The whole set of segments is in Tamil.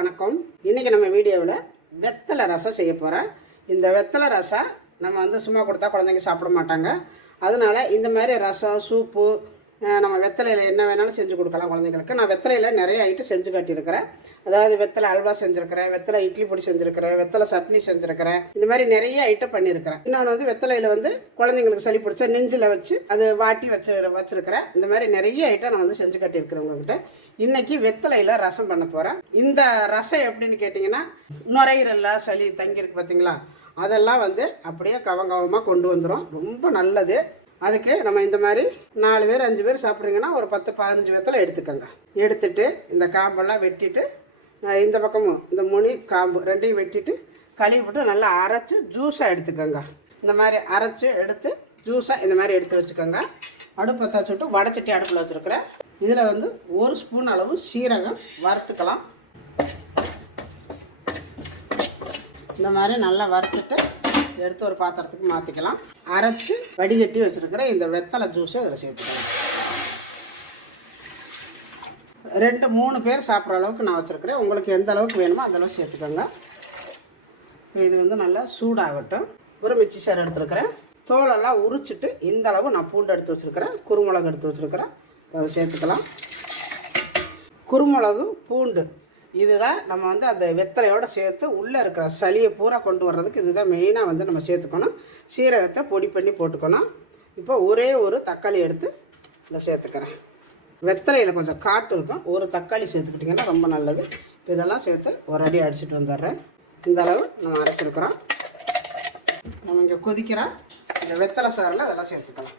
வணக்கம். இன்னைக்கு நம்ம வீடியோவில் வெத்தலை ரசம் செய்ய போகிறேன் இந்த வெத்தலை ரசம் நம்ம வந்து சும்மா கொடுத்தா குழந்தைங்க சாப்பிட மாட்டாங்க. அதனால் இந்த மாதிரி ரசம் சூப்பு நம்ம வெத்தலையில் என்ன வேணாலும் செஞ்சு கொடுக்கலாம் குழந்தைங்களுக்கு நான் வெத்தலையில் நிறைய ஐட்டம் செஞ்சு காட்டியிருக்கிறேன். அதாவது வெத்தலை அல்வா செஞ்சுருக்கிறேன் வெத்தலை இட்லி பொடி செஞ்சுருக்கிறேன் வெத்தலை சட்னி செஞ்சுருக்கிறேன். இந்த மாதிரி நிறைய ஐட்டம் பண்ணியிருக்கிறேன். இன்னொன்று வந்து வெத்தலையில் வந்து குழந்தைங்களுக்கு சளி பிடிச்சா நெஞ்சில் வச்சு அது வாட்டி வச்சு வச்சுருக்கிறேன். இந்த மாதிரி நிறைய ஐட்டம் நான் வந்து செஞ்சு காட்டியிருக்கிறேன் உங்ககிட்ட. இன்னைக்கு வெத்தலையில் ரசம் பண்ண போகிறேன் இந்த ரசம் எப்படின்னு கேட்டிங்கன்னா நுரையீரல்ல சளி தங்கியிருக்கு பார்த்தீங்களா அதெல்லாம் வந்து அப்படியே கவங்கவமாக கொண்டு வந்துடும் ரொம்ப நல்லது. அதுக்கு நம்ம இந்த மாதிரி நாலு பேர் அஞ்சு பேர் சாப்பிட்றீங்கன்னா ஒரு பத்து பதினஞ்சு வெத்தலை எடுத்துக்கோங்க. எடுத்துட்டு இந்த காம்பெல்லாம் வெட்டிட்டு இந்த பக்கமும் இந்த முனி காம்பு ரெண்டையும் வெட்டிட்டு கழுவி போட்டு நல்லா அரைச்சி ஜூஸாக எடுத்துக்கோங்க. இந்த மாதிரி அரைச்சி எடுத்து ஜூஸாக இந்த மாதிரி எடுத்து வச்சுக்கோங்க. அடுப்பை தச்சு விட்டு வடைச்சட்டி அடுப்பில் வச்சுருக்கிறேன். இதில் வந்து ஒரு ஸ்பூன் அளவு சீரகம் வறுத்துக்கலாம். இந்த மாதிரி நல்லா வறுத்துட்டு எடுத்து ஒரு பாத்திரத்துக்கு மாற்றிக்கலாம் அரைச்சி வடிகட்டி வச்சுருக்கிற இந்த வெத்தலை ஜூஸை இதில் சேர்த்துக்கலாம். ரெண்டு மூணு பேர் சாப்பிட்ற அளவுக்கு நான் வச்சுருக்கிறேன். உங்களுக்கு எந்த அளவுக்கு வேணுமோ அந்தளவுக்கு சேர்த்துக்கோங்க. இது வந்து நல்லா சூடாகட்டும். ஒரு மிச்சி சார் எடுத்துருக்கிறேன். தோலெல்லாம் உரிச்சிட்டு இந்த அளவு நான் பூண்டு எடுத்து வச்சுருக்கிறேன். குருமிளகு எடுத்து வச்சுருக்கிறேன். அதை சேர்த்துக்கலாம். குருமிளகு பூண்டு இதுதான் நம்ம வந்து அந்த வெத்தலையோடு சேர்த்து உள்ளே இருக்கிற சளியை பூரா கொண்டு வர்றதுக்கு இதுதான் மெயினாக வந்து நம்ம சேர்த்துக்கணும். சீரகத்தை பொடி பண்ணி போட்டுக்கணும். இப்போ ஒரே ஒரு தக்காளி எடுத்து இதை சேர்த்துக்கிறேன். வெத்தலையில் கொஞ்சம் காட்டு இருக்கும். ஒரு தக்காளி சேர்த்துக்கிட்டிங்கன்னா ரொம்ப நல்லது. இப்போ இதெல்லாம் சேர்த்து ஒரு அடி அடிச்சிட்டு வந்துடுறேன். இந்த அளவு நம்ம அரைச்சிருக்கிறோம். நம்ம இங்கே கொதிக்கிற இந்த வெத்தலை சாரில் அதெல்லாம் சேர்த்துக்கலாம்.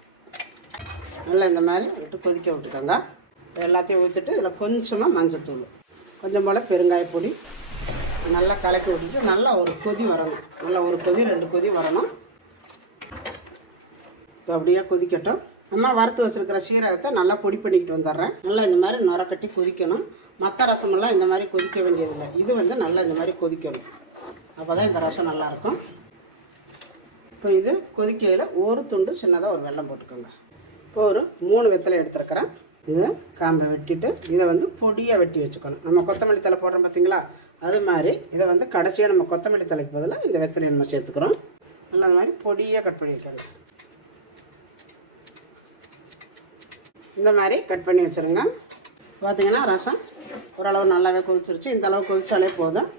நல்லா இந்த மாதிரி விட்டு கொதிக்க விட்டுக்கோங்க. எல்லாத்தையும் ஊற்றிட்டு இதில் கொஞ்சமாக மஞ்சள் தூள் கொஞ்சம் போல் பெருங்காய பொடி. நல்லா கலக்கி விட்டுட்டு நல்லா ஒரு கொதி வரணும். நல்லா ஒரு கொதி ரெண்டு கொதி வரணும். இப்போ அப்படியே கொதிக்கட்டும். நம்ம வறுத்து வச்சுருக்கிற சீரகத்தை நல்லா பொடி பண்ணிக்கிட்டு வந்துடுறேன். நல்லா இந்த மாதிரி நுரக்கட்டி கொதிக்கணும். மற்ற ரசமெல்லாம் இந்த மாதிரி கொதிக்க வேண்டியதில்லை. இது வந்து நல்லா இந்த மாதிரி கொதிக்கணும். அப்போ தான் இந்த ரசம் நல்லாயிருக்கும் இப்போ இது கொதிக்கையில் ஒரு துண்டு சின்னதாக ஒரு வெல்லம் போட்டுக்கோங்க. இப்போ ஒரு மூணு வெத்தலை எடுத்துருக்கிறேன். இதை காம்பை வெட்டிட்டு இதை வந்து பொடியாக வெட்டி வச்சுக்கணும். நம்ம கொத்தமல்லி தலை போடுறோம் பார்த்தீங்களா அது மாதிரி இதை வந்து கடைசியாக நம்ம கொத்தமல்லி தலைக்கு பதிலாக இந்த வெத்தலையை நம்ம சேர்த்துக்கிறோம். நல்லா அது மாதிரி பொடியாக கட் பண்ணி வைக்கணும் இந்த மாதிரி கட் பண்ணி வச்சுருங்க. பார்த்தீங்கன்னா ரசம் ஓரளவு நல்லாவே கொதிச்சிருச்சு. இந்த அளவு கொதிச்சாலே போதும்.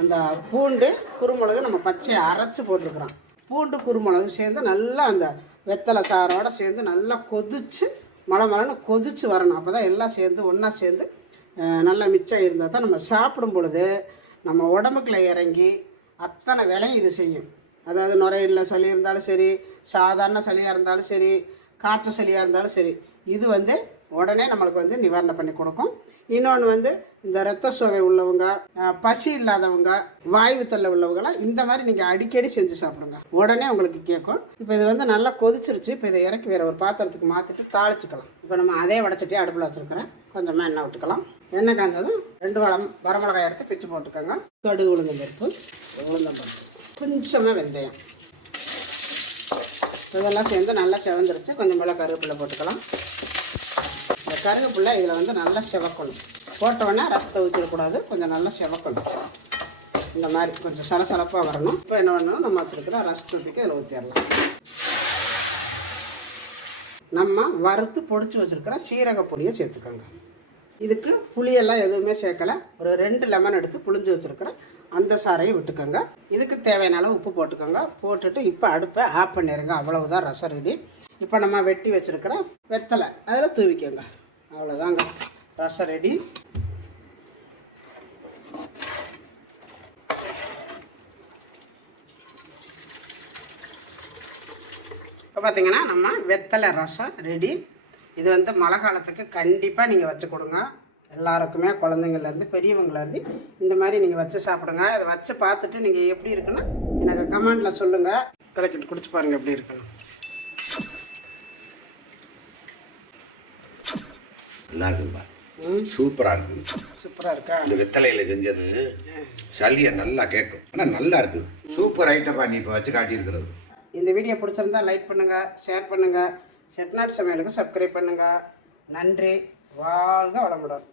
அந்த பூண்டு குருமிளகு நம்ம பச்சையை அரைச்சி போட்டிருக்கிறோம். பூண்டு குருமிளகு சேர்ந்து நல்லா அந்த வெத்தலை சாரோடு சேர்ந்து நல்லா கொதிச்சு மழை மழைன்னு கொதிச்சு வரணும். அப்போ தான் எல்லாம் சேர்ந்து ஒன்றா சேர்ந்து நல்லா மிச்சம் இருந்தால் தான் நம்ம சாப்பிடும் பொழுது நம்ம உடம்புக்குள்ள இறங்கி அத்தனை வேலையும் இது செய்யும். அதாவது நுரையீரலில் சளி இருந்தாலும் சரி சாதாரண சளியாக இருந்தாலும் சரி காற்று சளியாக இருந்தாலும் சரி இது வந்து உடனே நம்மளுக்கு வந்து நிவாரணம் பண்ணி கொடுக்கும். இன்னொன்று வந்து இந்த ரத்த சோகை உள்ளவங்க பசி இல்லாதவங்க வாயு தொல்லை உள்ளவங்களாம் இந்த மாதிரி நீங்கள் அடிக்கடி செஞ்சு சாப்பிடுங்க. உடனே உங்களுக்கு கேட்கும். இப்போ இது வந்து நல்லா கொதிச்சிருச்சு. இப்போ இதை இறக்கி வேற ஒரு பாத்திரத்துக்கு மாற்றிட்டு தாளிச்சுக்கலாம். இப்போ நம்ம அதே உடச்சிட்டே அடுப்பில் வச்சுருக்கிறேன். கொஞ்சமாக எண்ணெய் விட்டுக்கலாம் எண்ணெய் காஞ்சதும் ரெண்டு வளம் வரமிளகாய் எடுத்து பிச்சு போட்டுக்கோங்க. கடுகு உளுந்தம் பருப்பு உளுந்தம் பருப்பு. கொஞ்சமாக வெந்தயம். இதெல்லாம் சேர்ந்து நல்லா செவந்துருச்சு. கொஞ்சம் போல் கருவேப்பிலை போட்டுக்கலாம். கருவேப்பிலை இதில் வந்து நல்லா செவக்கணும். போட்டோன்னே ரசத்தை ஊற்றிடக்கூடாது கொஞ்சம் நல்லா செவக்கணும். இந்த மாதிரி கொஞ்சம் சலசலப்பாக வரணும். இப்போ என்ன பண்ணணும்? நம்ம வச்சுருக்கிற ரசத்துக்கு இதில் ஊற்றிடலாம் நம்ம வறுத்து பொடிச்சு வச்சுருக்கிற சீரக பொடியை சேர்த்துக்கோங்க. இதுக்கு புளியெல்லாம் எதுவுமே சேர்க்கலை. ஒரு ரெண்டு லெமன் எடுத்து புளிஞ்சு வச்சுருக்கிற அந்த சாரையை விட்டுக்கோங்க. இதுக்கு தேவையான அளவு உப்பு போட்டுக்கோங்க. போட்டுட்டு இப்போ அடுப்பை ஆஃப் பண்ணிடுங்க அவ்வளவுதான் ரசம் ரெடி இப்போ நம்ம வெட்டி வச்சுருக்கிற வெத்தலை அதில் தூவிக்கோங்க. அவ்வளோதாங்க ரசம் ரெடி இப்போ பார்த்தீங்கன்னா நம்ம வெத்தலை ரசம் ரெடி இது வந்து மழை காலத்துக்கு கண்டிப்பாக நீங்கள் வச்சு கொடுங்க. எல்லாருக்குமே குழந்தைங்கள்லேருந்து பெரியவங்கலேருந்து இந்த மாதிரி நீங்கள் வச்சு சாப்பிடுங்க. அதை வச்சு பார்த்துட்டு நீங்கள் எப்படி இருக்குன்னா எனக்கு கமெண்டில் சொல்லுங்கள் கலக்கிட்டு குடிச்சு பாருங்கள் எப்படி இருக்குன்னு. நல்லா இருக்குப்பா சூப்பராக இருக்குது சூப்பராக இருக்கா? இந்த வெத்தலையில் செஞ்சது சளியை நல்லா கேட்கும். ஆனால் நல்லா இருக்குது. சூப்பர் ஐட்டப்பா நீ இப்போ வச்சு காட்டியிருக்கிறது. இந்த வீடியோ பிடிச்சிருந்தா லைக் பண்ணுங்கள் ஷேர் பண்ணுங்கள் செட்நாட் சமையலுக்கு சப்ஸ்கிரைப் பண்ணுங்கள் நன்றி. வாழ்க வளமுடன்.